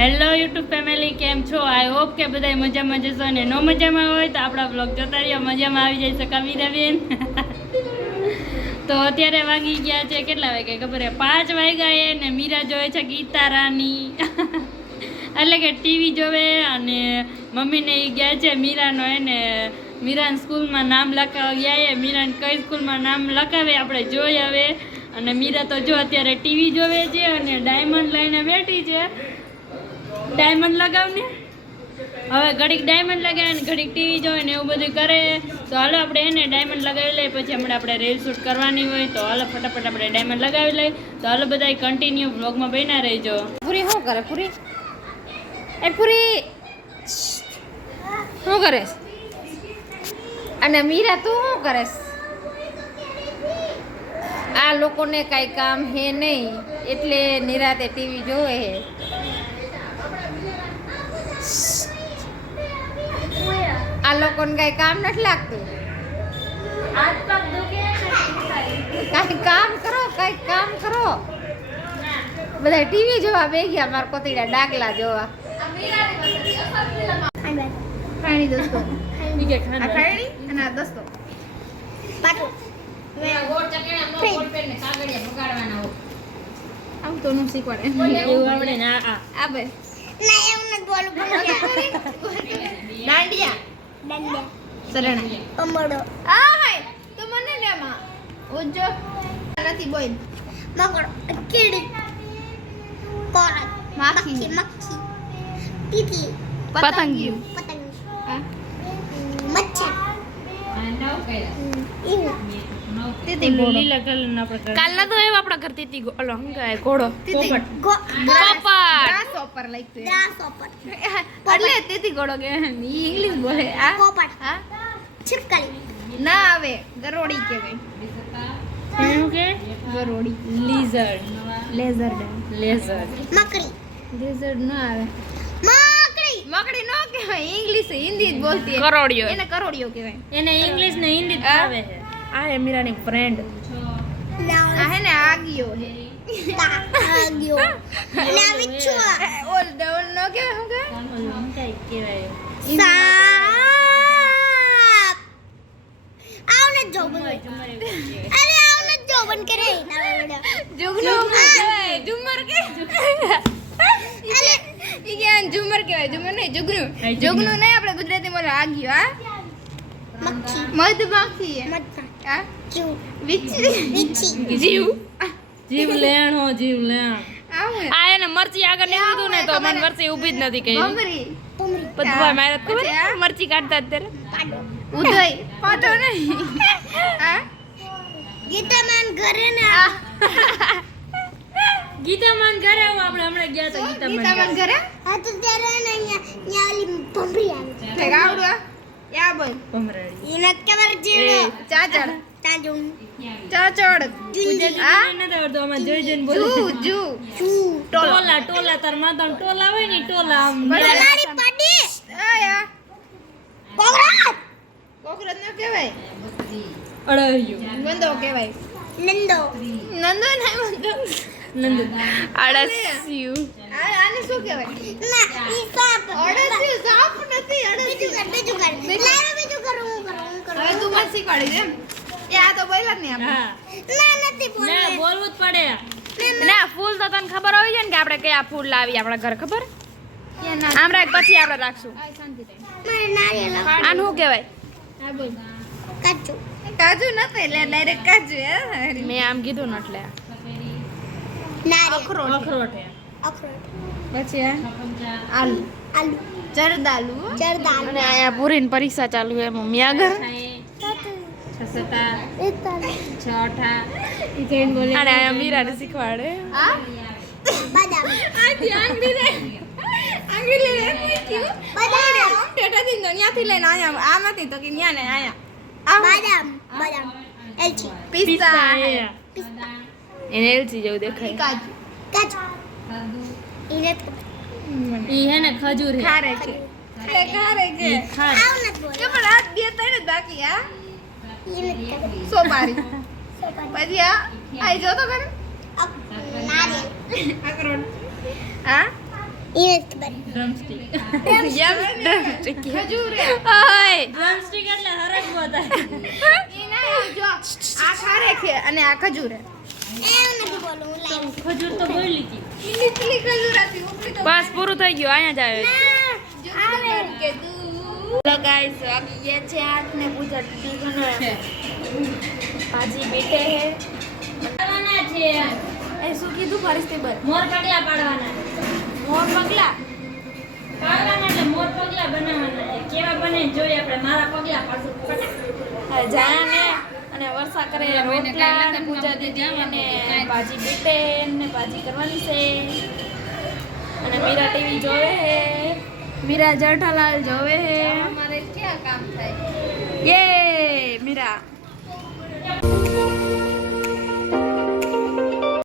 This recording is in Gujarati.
હેલો યુટ્યુબ ફેમિલી, કેમ છો? આઈ હોપ કે બધા મજામાં જશો અને નો મજામાં હોય તો આપણા બ્લોગ જોતા રહ્યો. મજામાં આવી જાય છે કવિતાબેન. તો અત્યારે વાગી ગયા છે, કેટલા વાગે ખબર હે? 5 વાગ્યા ને મીરા જોવે છે ગીતા રાની. એટલે કે ટીવી જોવે અને મમ્મીને એ ગયા છે મીરાનો એને મીરાને સ્કૂલમાં નામ લખાવવા ગયા છે. મીરાને કઈ સ્કૂલમાં નામ લખાવે આપણે જોઈ આવે. અને મીરા તો જો અત્યારે ટીવી જોવે છે અને ડાયમંડ લઈને બેઠી છે. ડાયમંડ લગાવને, હવે ઘડીક ડાયમંડ લગાવે ને ઘડીક ટીવી જોવે ને એવું બધું કરે. તો હાલો આપણે એને ડાયમંડ લગાવી લઈએ, પછી હમણાં આપણે રીલ શૂટ કરવાની હોય તો હાલો ફટાફટ આપણે ડાયમંડ લગાવી લઈએ. તો હાલો બધા કન્ટિન્યુ વ્લોગમાં બન્યા રહેજો. પૂરી શું કરે? પૂરી એ પૂરી શું કરે? અને મીરા તું શું કરે? આ લોકોને કાંઈ કામ હે નહીં એટલે નિરાતે ટીવી જોવે હે. આ લોકોને કઈ કામ નથી લાગતું. કઈ કામ કરો, કઈ કામ કરો. બધા ટીવી જોવા બે ગયા, મારા કોતીડા ડાગલા જોવા. ખાણી દોસ્તો ખાણી અને આ દોસ્તો આમ તો નું શીખવાડે એવું આવડે ને. આ બે ના એવું નથી બોલું દાંડિયા સરણા કમળો આ હાય તો મને લે માં ઓજો નથી બોલ. મકડો કીડી કોરલ માખી મક્ખી તીતી પતંગિયું પતંગ મચ્છર તીતી લીલા કલરના પ્રકાર કાલના તો એવા આપણા ઘર તીતી ઓલો શું કહેવાય ઘોડો પોપટ ગ્રાસ ઓપર લાઈક તો ગ્રાસ ઓપર એટલે તીતી ઘોડો કે ઇંગ્લિશ બોલે. આ પોપટ હા છીપકલી ના આવે ગરોડી કહેવાય. શું કે ગરોડી? લીઝર્ડ લેઝર્ડ મકડી લેઝર્ડ ના આવે. મકડી મકડી નો કહેવાય, ઇંગ્લિશ હિન્દી જ બોલતી હે. કરોડિયો એને કરોડિયો કહેવાય. એને ઇંગ્લિશ ને હિન્દી જ આવે છે. આ હે મીરાની ફ્રેન્ડ. આ હે ને આગિયો હે આગિયો ના વિચ્છુ ઓલ ડોલ નો કે હું કે ઓલ કઈ કહેવાય સાપ આવને જોબન અરે આવને જોબન કરે જુગનો કહેવાય ઝુમર કે અરે ઈ કે ઝુમર કહેવાય. ઝુમર નહીં જુગનું. જુગનું નહીં આપણે ગુજરાતી બોલે આગિયો. આ મક્ખી મધમાખી હે. મચ્છર આ ચૂ વિચ્છી વિચ્છી જીવ આ એને મરચી આગળ નહીં લીધું ને તો મને મરચી ઊભી જ નથી કરી. ભમરી બધું મારે ખબર મરચી કાઢતા અત્યારે પાડો ઉદય પાટો નહીં. આ ગીતામાન ઘરે ને ગીતામાન ઘરે આપણે હમણાં ગયા હતા ગીતામાન ઘરે. હા તો ત્યારે ને અહીંયા ઓલી ભમરી આવી તે ગાવડું યા બોલ ભમરાડી એને ખબર જીડો ચાચડ તાજું ચાચડ જુંજી આ નતો આવડતો આમાં જોઈ જોઈને બોલ. જુ ટોલા ટોલા તાર માતા ટોલા હોય ને ટોલા આમ તમારી પાડી આયા કોકરાત કોકરત ન કહેવાય અડહિયો બંદો કહેવાય. નંદો નંદો ના બંદો નંદુ અડસ્યું આને શું કહેવાય? ના ઈ સાપ અડસ્યું સાપ નથી. બીજું કર બીજું કર લાવ બીજું કરું હું કરું હવે તું મને શીખવાડી દે. એ આ તો બોલ્યા જ નહીં આપણે. ના નથી બોલ ના બોલવું જ પડે. ના ફૂલ તો તને ખબર હોવી જોઈએ ને કે આપણે કયા ફૂલ લાવી આપણા ઘર. ખબર આમ રાખ પછી આપણે રાખશું. મારે નારિયેળ આનું શું કહેવાય? હા બોલ કાચું કાજુ નથી એટલે ડાયરેક્ટ કાજુ. મેં આમ કીધું ને એટલે નારિયેળ અખરોટ. અખરોટ પછી આલુ આલુ જરદાલુ. જરદાલુ અને અહીંયા પૂરીની પરીક્ષા ચાલુ છે મમ્મી આગળ. અને અહીંયા મીરાને શીખવાડે. બદામ ત્યાંથી લઈને અહીંયા આમાંથી તો કે ન્યા ને અહીંયા બદામ બદામ એલચી પિસ્તા પિસ્તા એને એલચી જેવું દેખાય. કાજુ કાજુ ઈને ઈ હે ને ખજૂર હે. ખારે કે ખારે કે ખારે આવ નથી બોલ કે પણ આ બે ત્રણ જ બાકી. આ ઈને સોપારી પછી આ આઈ જો તો કરે નારિયેળ અખરોટ. હા એ ખબર ડ્રમસ્ટિક ડ્રમસ્ટિક ઓય ડ્રમસ્ટિક એટલે હરકવો થાય ઈ ના જો આ ખારે છે અને આ ખજૂર છે એમ નથી બોલું હું લાઈન ખજૂર તો બોલી હતી નીચલી ખજૂર હતી ઉપરી તો બસ પૂરું થઈ ગયું અહીંયા જ આવે આવે કે તું હેલો ગાઈસ અभी ये છે આઠ ને પૂજા દીકરીને ભાજી બેટે હે પાડવાના છે એ શું કીધું પરિસ્થિતિ મોર પગલા પાડવાના મોર પગલા પાડવાના એટલે મોર પગલા બનાવવાના છે કેવા બને જોઈએ આપણે મારા પગલા પાડશું ફટાક જાને અને વર્ષા કરે રોટલા અને પૂજા દીદી અને ભાજી બેટે ને ભાજી કરવાની છે અને મીરા ટીવી જોવે હે મીરા જેઠાલાલ જોવે હે અમારે ક્યાં કામ થાય યે મીરા